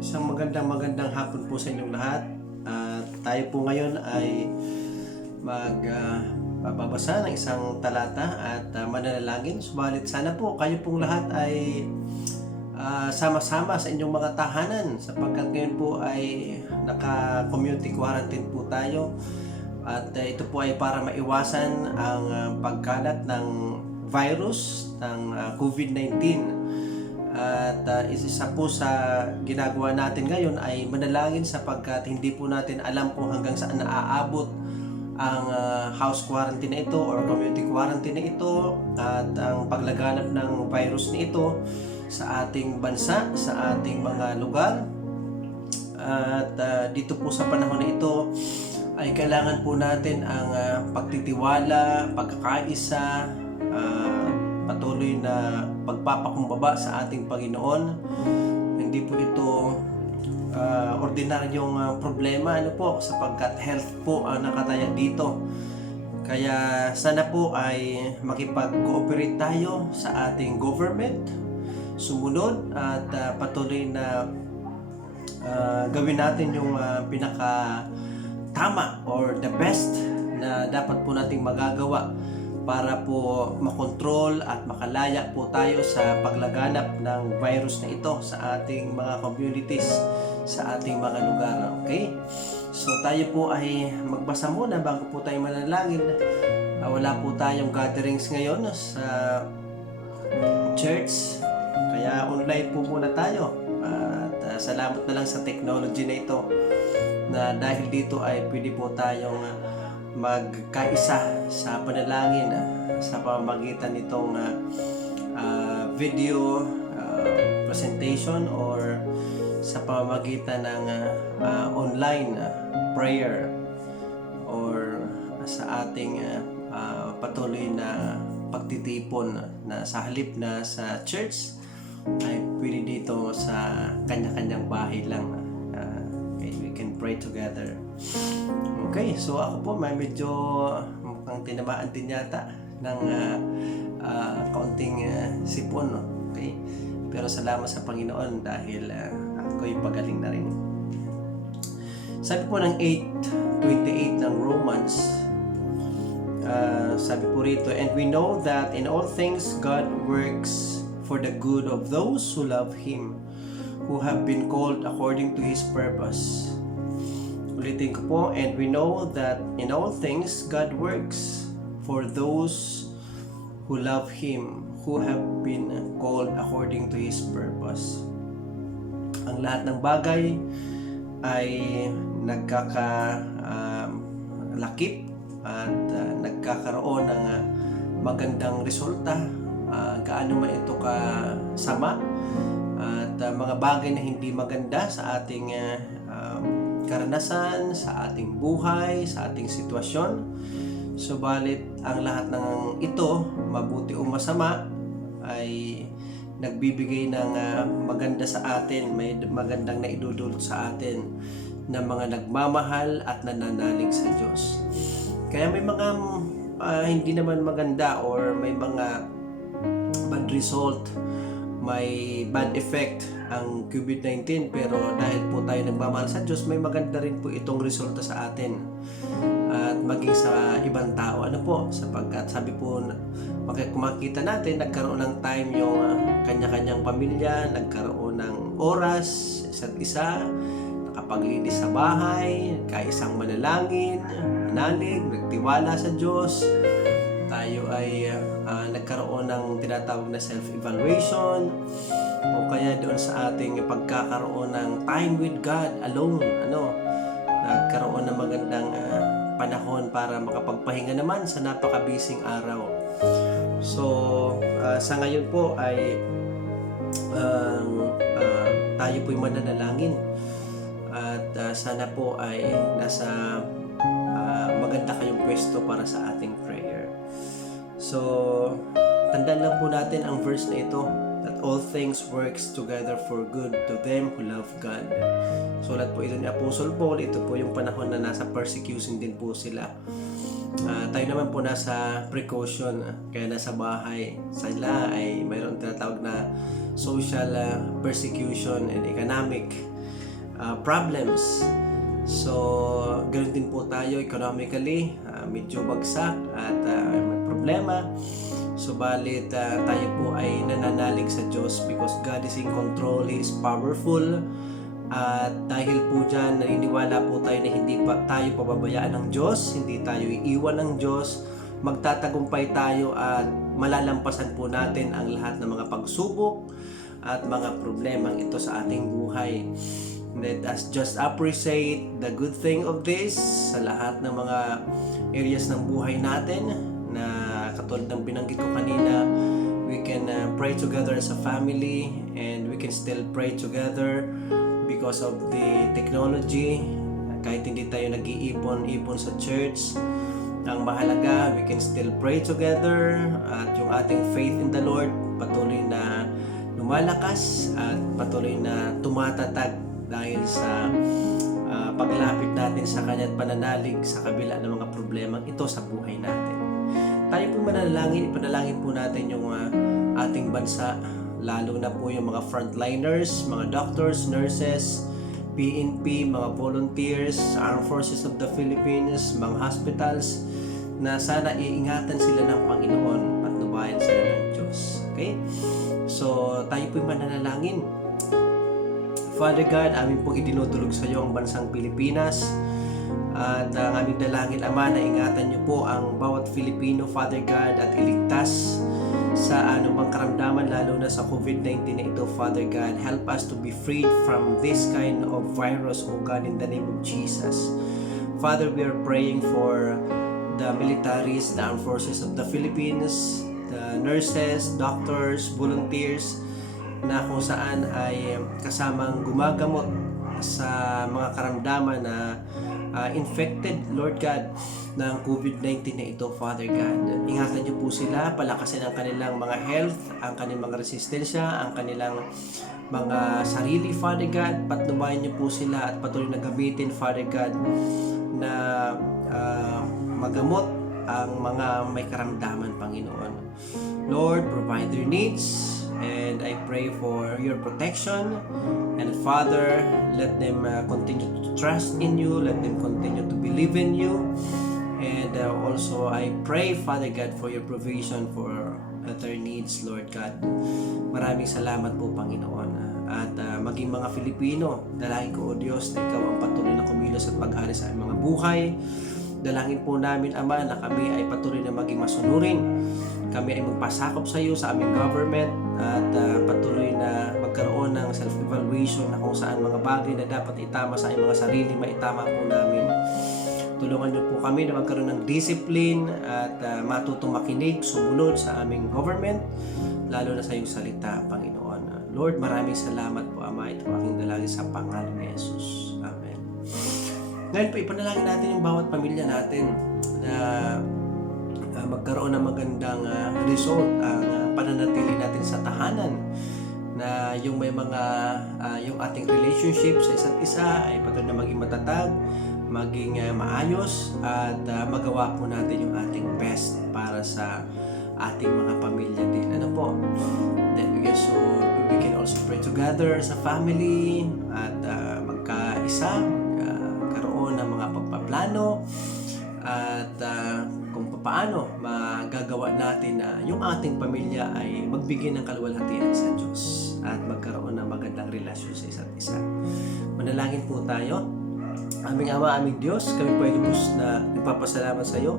Isang magandang hapon po sa inyong lahat. Tayo po ngayon ay magbabasa ng isang talata at mananalangin. Subalit sana po kayo pong lahat ay sama-sama sa inyong mga tahanan sapagkat ngayon po ay naka-community quarantine po tayo. At ito po ay para maiwasan ang pagkalat ng virus ng COVID-19. At isa po sa ginagawa natin ngayon ay manalangin sapagkat hindi po natin alam kung hanggang saan naaabot ang house quarantine na ito or community quarantine na ito at ang paglaganap ng virus na ito sa ating bansa, sa ating mga lugar. At dito po sa panahon na ito ay kailangan po natin ang pagtitiwala, pagkakaisa, patuloy na pagpapakumbaba sa ating Panginoon. Hindi po ito ordinaryong problema sapagkat health po ang nakataya dito. Kaya sana po ay makipag-cooperate tayo sa ating government, sumunod at patuloy na gawin natin yung pinaka tama or the best na dapat po nating magagawa para po makontrol at makalaya po tayo sa paglaganap ng virus na ito sa ating mga communities, sa ating mga lugar. Okay? So tayo po ay magbasa muna bago po tayo manalangin. Wala po tayong gatherings ngayon sa church, kaya online po muna tayo. At salamat na lang sa technology na ito na dahil dito ay pwede po tayong magkaisa sa panalangin sa pamamagitan nitong video presentation or sa pamamagitan ng online prayer or sa ating patuloy na pagtitipon na sa halip na sa church ay pwede dito sa kanya-kanyang bahay lang. Okay, we can pray together. Okay, so ako po may medyo mukhang tinamaan din yata ng kaunting sipon. Okay? Pero salamat sa Panginoon dahil ako'y pagaling na rin. Sabi po ng 8:28 ng Romans, sabi po rito, and we know that in all things God works for the good of those who love Him, who have been called according to His purpose. Ulitin ko po, and we know that in all things God works for those who love Him, who have been called according to His purpose. Ang lahat ng bagay ay nagkakalakip at nagkakaroon ng magandang resulta, gaano man ito kasama, at mga bagay na hindi maganda sa ating karanasan, sa ating buhay, sa ating sitwasyon. Subalit ang lahat ng ito, mabuti o masama, ay nagbibigay ng maganda sa atin, may magandang naidudulot sa atin ng mga nagmamahal at nananalig sa Diyos. Kaya may mga hindi naman maganda or may mga bad result, may bad effect ang COVID-19, pero dahil po tayo nagmamahal sa Diyos, may maganda rin po itong resulta sa atin at maging sa ibang tao. Sapagkat sabi po, makikita natin, nagkaroon ng time yung kanya-kanyang pamilya, nagkaroon ng oras, isa't isa, nakapaglinis sa bahay, kaisang manalangin, manalig, nagtiwala sa Diyos. Tayo ay nagkaroon ng tinatawag na self-evaluation o kaya doon sa ating pagkakaroon ng time with God alone. Nagkaroon ng magandang panahon para makapagpahinga naman sa napakabising araw. So, sa ngayon po ay tayo po'y mananalangin at sana po ay nasa maganda kayong pwesto para sa ating prayer. So, tandaan lang po natin ang verse na ito, that all things works together for good to them who love God. Sulat po ito ni Apostle Paul. Ito po yung panahon na nasa persecution din po sila. Tayo naman po nasa precaution, kaya nasa bahay. Sila ay mayroon tinatawag na social persecution and economic problems. So, ganoon din po tayo economically, medyo bagsak at may problema. Subalit tayo po ay nananalig sa Diyos because God is in control, He is powerful. At dahil po dyan, naniniwala po tayo na hindi pa tayo pababayaan ng Diyos, hindi tayo iiwan ng Diyos, magtatagumpay tayo at malalampasan po natin ang lahat ng mga pagsubok at mga problemang ito sa ating buhay. Let us just appreciate the good thing of this sa lahat ng mga areas ng buhay natin na katulad ng binanggit ko kanina, we can pray together as a family and we can still pray together because of the technology. Kahit hindi tayo nag-iipon-ipon sa church, ang mahalaga, we can still pray together at yung ating faith in the Lord patuloy na lumalakas at patuloy na tumatatag dahil sa paglapit natin sa Kanya at pananalig sa kabila ng mga problema ito sa buhay natin. Tayo po manalangin, ipanalangin po natin yung ating bansa, lalo na po yung mga frontliners, mga doctors, nurses, PNP, mga volunteers, Armed Forces of the Philippines, mga hospitals, na sana iingatan sila ng Panginoon at patnubayan sila ng Diyos. Okay? So, tayo po mananalangin. Father God, amin pong idinudulog sa iyo ang bansang Pilipinas. At ang aming dalangin, Ama, na ingatan niyo po ang bawat Filipino, Father God, at iligtas sa anumang karamdaman, lalo na sa COVID-19 na ito, Father God. Help us to be freed from this kind of virus, O God, in the name of Jesus. Father, we are praying for the militaries, the Armed Forces of the Philippines, the nurses, doctors, volunteers, na kung saan ay kasamang gumagamot sa mga karamdaman na infected, Lord God, ng COVID-19 na ito, Father God. Ingatan niyo po sila, palakasin ang kanilang mga health, ang kanilang mga resistensya, ang kanilang mga sarili, Father God. Patnubayan niyo po sila at patuloy na gamitin, Father God, na magamot ang mga may karamdaman, Panginoon. Lord, provide their needs, and I pray for your protection. And Father, let them continue to trust in you. Let them continue to believe in you. And also, I pray, Father God, for your provision for their needs, Lord God. Maraming salamat po, Panginoon. At maging mga Filipino, dalangin ko, O Diyos, na Ikaw ang patuloy na kumilos at mag-ari sa aming mga buhay. Dalangin po namin, Ama, na kami ay patuloy na maging masunurin. Kami ay magpasakop sa iyo sa aming government at patuloy na magkaroon ng self-evaluation na kung saan mga bagay na dapat itama sa aming mga sarili, maitama po namin. Tulungan niyo po kami na magkaroon ng discipline at matutong makinig, sumunod sa aming government, lalo na sa iyong salita, Panginoon. Lord, maraming salamat po, Ama. Ito aking dalangin sa pangalan ni Jesus. Amen. Ngayon po, ipanalangin natin yung bawat pamilya natin na magkaroon ng magandang result ang pananatili natin sa tahanan, na yung may mga yung ating relationship sa isa't isa ay patuloy na maging matatag, maging maayos, at magawa po natin yung ating best para sa ating mga pamilya din. Ano po? Then we can also pray together as a family at magkaisa, magkaroon ng mga pagpaplano at kung paano magagawa natin na yung ating pamilya ay magbigay ng kaluwalhatian sa Diyos at magkaroon ng magandang relasyon sa isa't isa. Manalangin po tayo. Aming Ama, aming Diyos, kami po ay lubos na nagpapasalamat sa iyo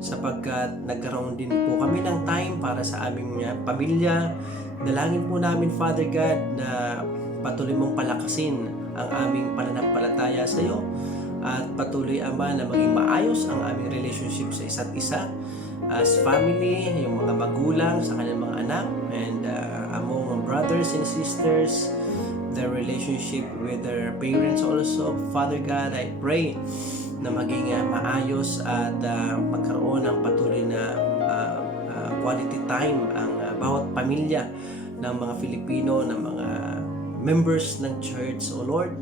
sapagkat nagkaroon din po kami ng time para sa aming pamilya. Dalangin po namin, Father God, na patuloy mong palakasin ang aming pananampalataya sa iyo at patuloy, Ama, na maging maayos ang aming relationship sa isa't isa as family, yung mga magulang sa kanilang mga anak, and among brothers and sisters, their relationship with their parents also. Father God, I pray na maging maayos at magkaroon ng patuloy na quality time ang bawat pamilya ng mga Filipino, ng mga members ng church, O Lord.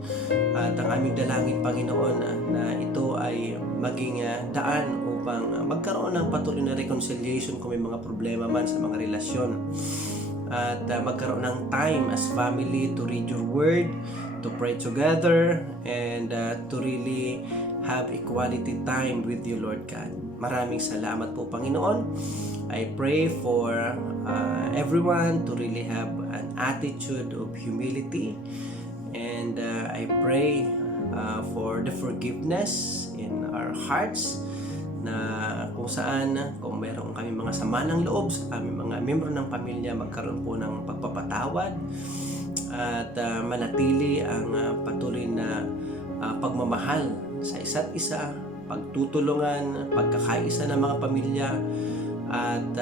At ang aming dalangin, Panginoon, na ito ay maging daan upang magkaroon ng patuloy na reconciliation kung may mga problema man sa mga relasyon. At magkaroon ng time as family to read your word, to pray together, and to really have equality time with you, Lord God. Maraming salamat po, Panginoon. I pray for everyone to really have an attitude of humility, and I pray for the forgiveness in our hearts, na kung saan, kung meron kami mga sama ng loob sa aming mga membro ng pamilya, magkaroon po ng pagpapatawad at manatili ang patuloy na pagmamahal sa isa't isa, pagtutulungan, pagkakaisa ng mga pamilya, at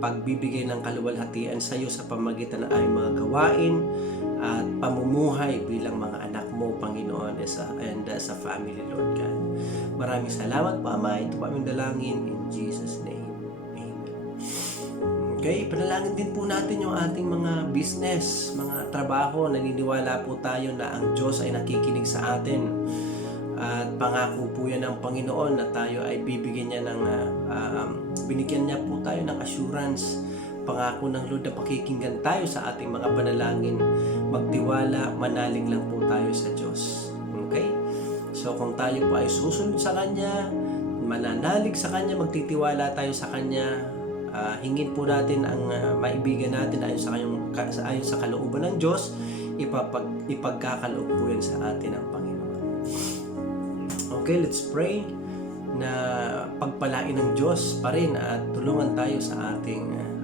pagbibigay ng kaluwalhatian sa iyo sa pamagitan ng aming mga gawain at pamumuhay bilang mga anak mo, Panginoon, and as a family, Lord God. Maraming salamat po, Ama. Ito po aming dalangin in Jesus' name. Amen. Okay, panalangin din po natin yung ating mga business, mga trabaho. Naniniwala po tayo na ang Diyos ay nakikinig sa atin. At pangako po yan ng Panginoon na tayo ay bibigyan niya ng, binigyan niya po tayo ng assurance. Pangako ng Lord na pakikinggan tayo sa ating mga panalangin. Magtiwala, manalig lang po tayo sa Diyos. Okay? So kung tayo po ay susunod sa Kanya, mananalig sa Kanya, magtitiwala tayo sa Kanya, hingin po natin ang maibigan natin ayon sa kalooban ng Diyos, ipagkakaloob po yan sa atin ng Panginoon. Okay, let's pray na pagpalain ng Diyos pa rin at tulungan tayo sa ating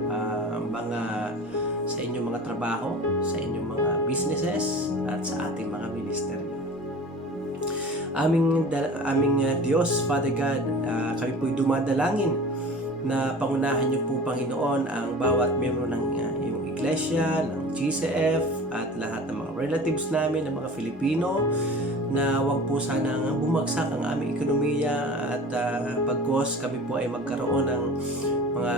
sa inyong mga trabaho, sa inyong mga businesses, at sa ating mga ministeryo. Aming Diyos, Father God, kami po'y dumadalangin na pangunahan niyo po, Panginoon, ang bawat miyembro ng iyong iglesia, ng GCF, at lahat ng mga relatives namin, ng mga Filipino, na wag po sanang bumagsak ang aming ekonomiya, at pagkos kami po ay magkaroon ng mga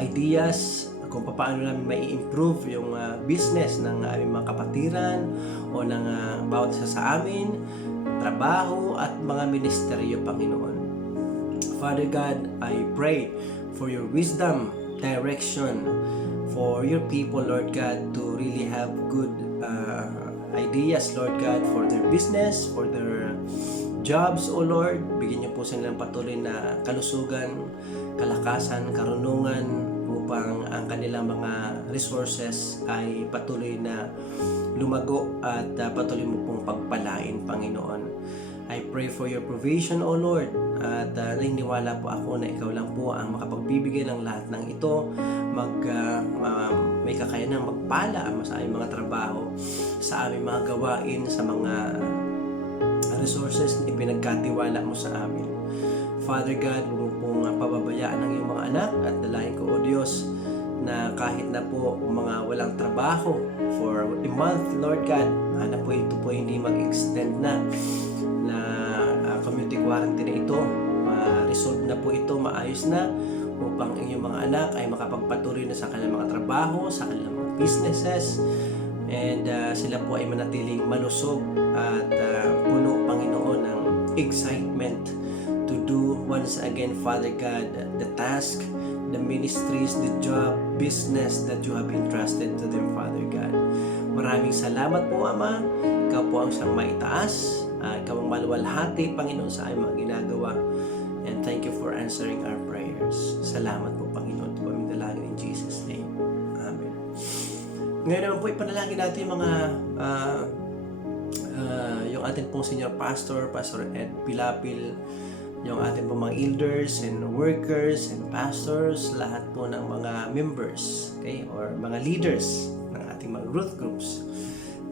ideas kung paano namin may improve yung business ng aming mga kapatiran o ng bawat isa sa amin, trabaho at mga ministeryo, Panginoon. Father God, I pray for your wisdom, direction for your people, Lord God, to really have good ideas, Lord God, for their business, for their jobs, O Lord. Bigyan niyo po sila ng patuloy na kalusugan, kalakasan, karunungan, upang ang kanilang mga resources ay patuloy na lumago at patuloy mo pong pagpalain, Panginoon. I pray for your provision, O Lord, at naniniwala po ako na ikaw lang po ang makapagbibigay ng lahat ng ito. May kakayanang magpala sa aming mga trabaho, sa aming mga gawain, sa mga resources na ipinagkatiwala mo sa amin. Father God, huwag mo pong pababayaan ng iyong mga anak, at dalahin ko, O Diyos, na kahit na po mga walang trabaho for a month, Lord God, na po ito po hindi mag-extend na community quarantine na ito, ma-resolve na po ito, maayos na, upang inyong mga anak ay makapagpatuloy na sa kanilang mga trabaho, sa kanilang mga businesses, and sila po ay manatiling malusog at puno, Panginoon, ng excitement to do once again, Father God, the task, the ministries, the job, business that you have entrusted to them, Father God. Maraming salamat po, Ama. Ikaw po ang siyang maitaas. Ikaw ang maluwalhati, Panginoon, sa aming mga ginagawa. And thank you for answering our prayers. Salamat po, Panginoon. Ito po aming dalangin in Jesus' name. Amen. Ngayon naman po, ipanalangin natin yung mga yung ating pong senior pastor, Pastor Ed Pilapil, yung ating pong mga elders and workers and pastors, lahat po ng mga members, okay, or mga leaders ng ating mga youth groups.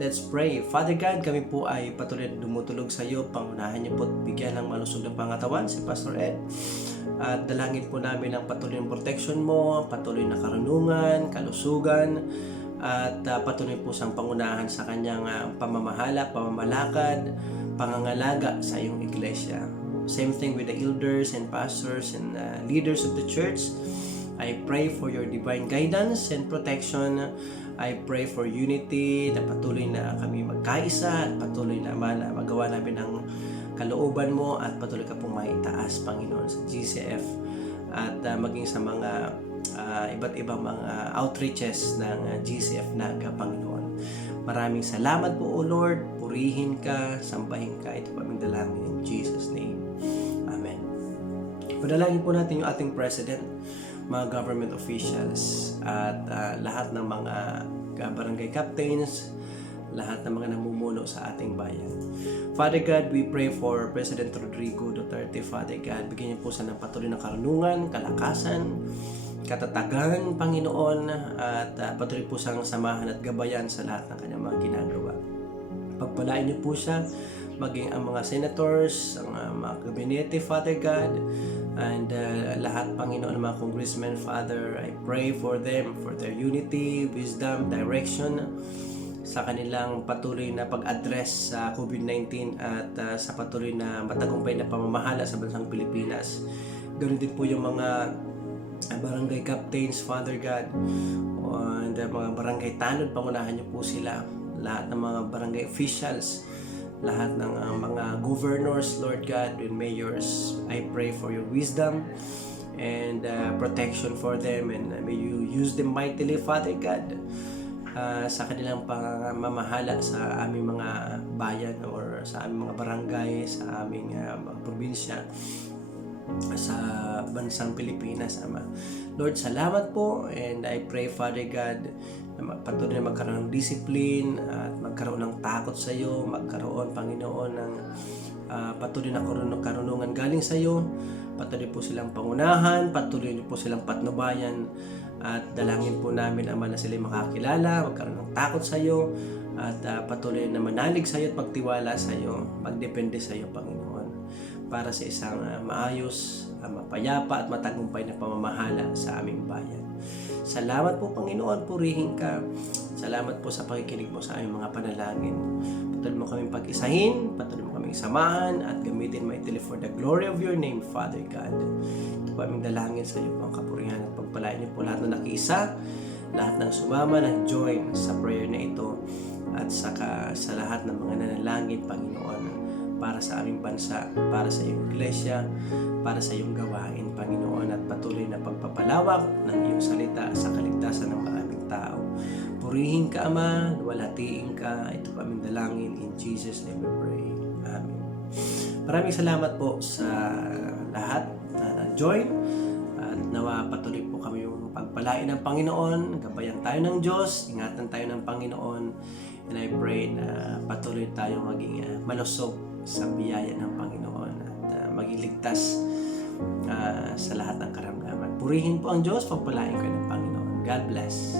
Let's pray. Father God, kami po ay patuloy na dumutulog sa iyo. Pangunahan niyo po at bigyan ng malusog na pangatawan si Pastor Ed. At dalangin po namin ang patuloy na protection mo, patuloy na karunungan, kalusugan, at patuloy po siyang pangunahan sa kanyang pamamahala, pamamalakad, pangangalaga sa iyong iglesia. Same thing with the elders and pastors and leaders of the church. I pray for your divine guidance and protection. I pray for unity, na patuloy na kami magkaisa, at patuloy naman na magawa namin ang kalooban mo, at patuloy ka pong maitaas, Panginoon, sa GCF at maging sa mga iba't ibang mga outreaches ng GCF Naga, Panginoon. Maraming salamat po, O Lord. Purihin ka, sambahin ka. Ito po aming dalangin in Jesus' name. Amen. Padalangin po natin yung ating President, mga government officials, at lahat ng mga barangay captains, lahat ng mga namumuno sa ating bayan. Father God, we pray for President Rodrigo Duterte. Father God, bigyan niyo po siya ng patuloy na karunungan, kalakasan, katatagan, Panginoon, at patuloy po siyang samahan at gabayan sa lahat ng kanyang mga ginagawa. Pagpalain niyo po siya, maging ang mga senators, ang mga gabinete, Father God, and lahat, Panginoon, mga congressmen, Father, I pray for them, for their unity, wisdom, direction, sa kanilang patuloy na pag-address sa COVID-19 at sa patuloy na matagumpay na pamamahala sa bansang Pilipinas. Ganoon din po yung mga barangay captains, Father God, and mga barangay tanod, pangunahan niyo po sila, lahat ng mga barangay officials, lahat ng mga governors, Lord God, and mayors. I pray for your wisdom and protection for them, and may you use them mightily, Father God, sa kanilang pamamahala sa aming mga bayan or sa aming mga barangay, sa aming mga probinsya, sa bansang Pilipinas, Ama. Lord, salamat po, and I pray, Father God, na patuloy na magkaroon ng discipline at magkaroon ng takot sa iyo, magkaroon, Panginoon, ng patuloy na karunungan galing sa iyo. Patuloy po silang pangunahan, patuloy po silang patnubayan, at dalangin po namin, Ama, na sila makakilala, magkaroon ng takot sa iyo, at patuloy na manalig sa iyo at magtiwala sa iyo, magdepende sa iyo, Panginoon, para sa isang maayos, mapayapa at matagumpay na pamamahala sa aming bayan. Salamat po, Panginoon, purihin ka. Salamat po sa pakikinig mo sa aming mga panalangin. Patuloy mo kaming pag-isahin, patuloy mo kaming samahan, at gamitin mightily for the glory of your name, Father God. Ito po aming dalangin sa iyo po ang kapurihan at pagpalain niyo po lahat na nakiisa, lahat ng sumama, ng join sa prayer na ito, at sa lahat ng mga nanalangin, Panginoon, para sa aming bansa, para sa iyong iglesia, para sa iyong gawain, Panginoon, at patuloy na pagpapalawak ng iyong salita sa kaligtasan ng maraming tao. Purihin ka, Ama, luwalhatiin ka. Ito po aming dalangin in Jesus' name we pray. Amen. Maraming salamat po sa lahat na na-join, at nawa patuloy po kami yung pagpalain ng Panginoon, gabayan tayo ng Diyos, ingatan tayo ng Panginoon, and I pray na patuloy tayo maging malusog sa biyaya ng Panginoon at maging ligtas sa lahat ng karamdaman. Purihin po ang Diyos, pagpalain kayo ng Panginoon. God bless.